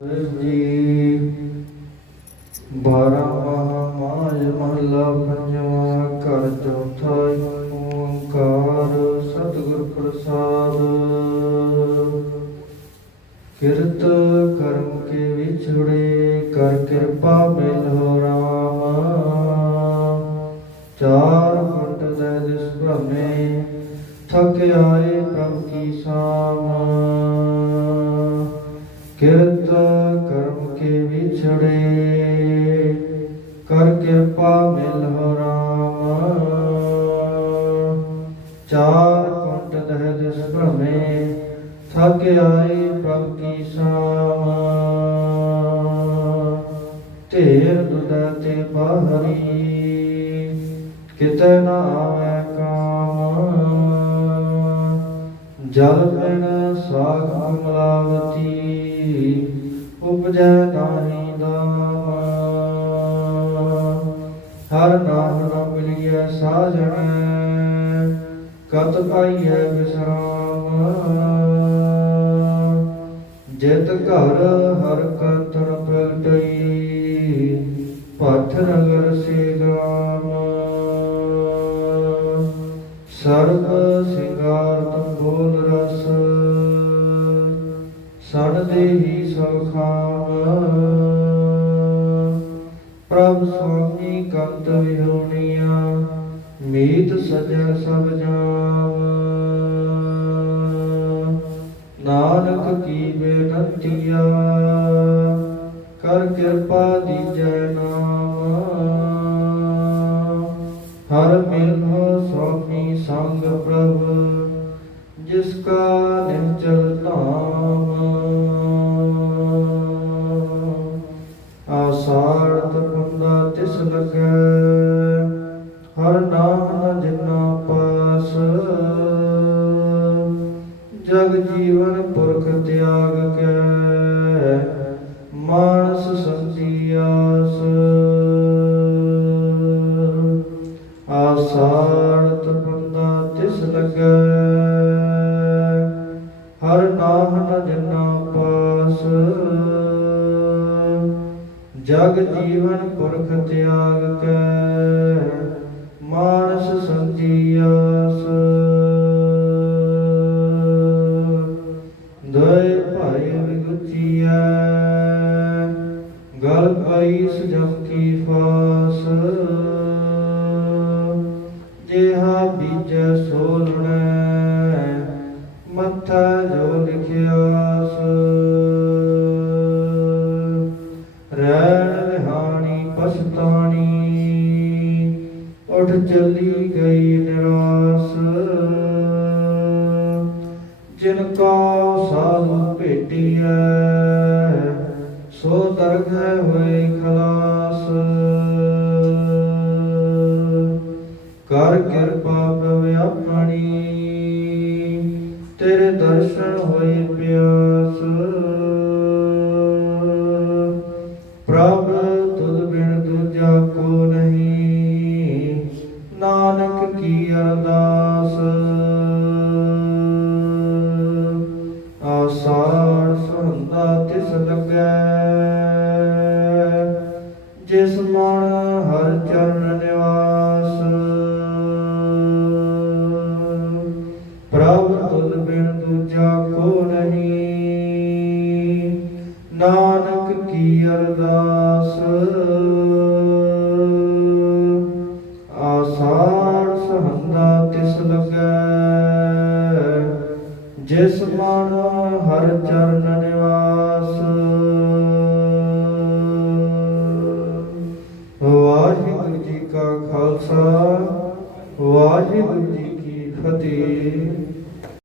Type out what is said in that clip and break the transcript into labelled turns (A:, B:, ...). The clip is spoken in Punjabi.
A: ਜੀ ਬਾਰਾਂ ਮਹਾ ਮਹਲਾ, ਪੰਜਵਾ ਘਰ, ਚੌਥਾ ਓੰਕਾਰ, ਸਤਿਗੁਰ ਪ੍ਰਸਾਦ। ਕਿਰਤ ਕਰਮ ਕੇ ਵਿਛੜੇ, ਕਰ ਕਿਰਪਾ ਮਿਲੋ ਰਾਮ। ਚਾਰ ਘਟ ਦੇ ਦਿਸ ਭ੍ਰਮੇ ਥਕ ਆਏ ਪ੍ਰਭ ਕੀ ਸਾਮ। ਕਿਰਤ ਛੜੇ ਵਿਛੜੇ ਕਰ ਕਿਰਪਾ ਮਿਲ ਹੋ ਰਾਮ ਚਾਰ ਕੁੰਟ ਦਹਿ ਦਿਸ ਭ੍ਰਮੇ, ਥਕ ਆਏ ਪ੍ਰਭ ਕੀ ਸਾਮ। ਢੇਰ ਦੁਦਾ ਤੇ ਬਾਹਰੀ, ਕਿਤੇ ਨਾ ਆਵੇ ਕਾਮ। ਜਲ ਬਿਨ ਸਾਗ ਅਮਲਾਵਤੀ, ਉਪਜੈ ਨਾਹੀ ਸਾਜਣ, ਕਤ ਪਾਈਐ ਵਿਸਰਾਮ। ਜਿਤ ਘਰ ਹਰ ਕੰਤਨ ਪ੍ਰਗਟਈ ਪਥ ਨਗਰ ਸੇ ਗਾਮ ਸਰਬ ਸਿੰਗਾਰ ਤੁਮ ਬੋਲ ਰਸ, ਸਣ ਦੇਹੀ ਸਖਾਮ ਪ੍ਰਭ ਸੁਆਮੀ ਕੰਤ ਵਿਹੋਣੀਆਂ ਮੀਤ ਸਜਣ ਸਭ ਜਾਮ ਨਾਨਕ ਕੀ ਬੇਨਤੀਆ, ਕਰ ਕਿਰਪਾ ਦੀਜੈ ਨਾਮ। ਹਰ ਮਿਲੋ ਸੁਆਮੀ ਸੰਗ ਪ੍ਰਭ, ਜਿਸ ਕਾ ਨਿਚਲ ਧਾਮ ਆਸਾੜ ਤਪੰਦਾ ਤਿਸ ਲਗੈ ਹਰ ਨਾਮ ਨ ਜਿਨਾ ਪਾਸ। ਜਗ ਜੀਵਨ ਪੁਰਖ ਤਿਆਗ ਕੈ, ਮਾਨਸ ਸੰਤੀ ਆਸ। ਆਸਾੜ ਤਪੰਦਾ ਤਿਸ ਲਗੈ, ਹਰ ਨਾਮ ਨ ਜਿਨਾ ਪਾਸ। ਜਗ ਜੀਵਨ ਪੁਰਖ ਤਿਆਗ ਕੈ ਗਲ ਪਾਈ ਸੁਜਮ ਕੀ ਫਾਸ। ਜਿਹਾ ਬੀਜ ਸੋ ਲੁਣੈ ਮੱਥਾ ਜੋ ਲਿਖਿਆਸ। ਰੈਣ ਵਿਹਾਣੀ ਪਛਤਾਣੀ, ਉਠ ਚਲੀ ਗਈ ਨਿਰਾਸ। ਜਿਨ ਕਾ ਸਾਧੂ ਭੇਟੀਐ ਸੋ ਦਰਗਹਿ ਹੋਏ ਖਲਾਸ। ਕਰ ਕਿਰਪਾ ਪ੍ਰਭ ਆਪਣੀ, ਤੇਰੇ ਦਰਸ਼ਨ ਹੋਏ ਪਿਆਸ। ਪ੍ਰਭ ਤੁਧ ਬਿਨ ਦੂਜਾ ਕੋ ਨਹੀਂ, ਨਾਨਕ ਕੀ ਅਰਦਾਸ। ਤਿਸ ਲੱਗੈ ਜਿਸ ਮਨ ਹਰ ਚਰਨ ਨਿਵਾਸ। ਪ੍ਰਭ ਤੁਧ ਬਿਨ ਦੂਜਾ ਕੋ ਨਹੀਂ, ਨਾਨਕ ਕੀ ਅਰਦਾਸ। ਆਸਾਰ ਸੁਹੰਦਾ ਤਿਸ ਲੱਗੈ, ਜਿਸ ਮਨ ਹਰ ਚਰਨ